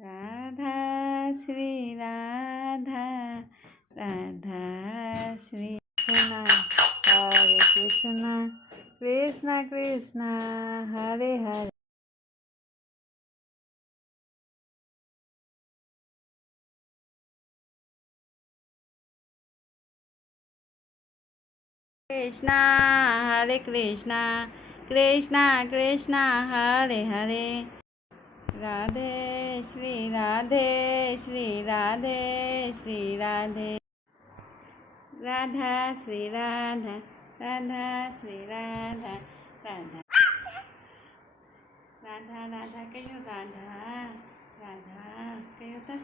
राधा श्री राधा, राधा श्री कृष्ण, हरे कृष्ण कृष्ण कृष्ण हरे हरे। कृष्णा हरे कृष्णा, कृष्णा कृष्णा हरे हरे। राधे श्री राधे, श्री राधे श्री राधे। राधा श्री राधा, राधा श्री राधा, राधा राधा राधा कहो राधा, राधा कहो।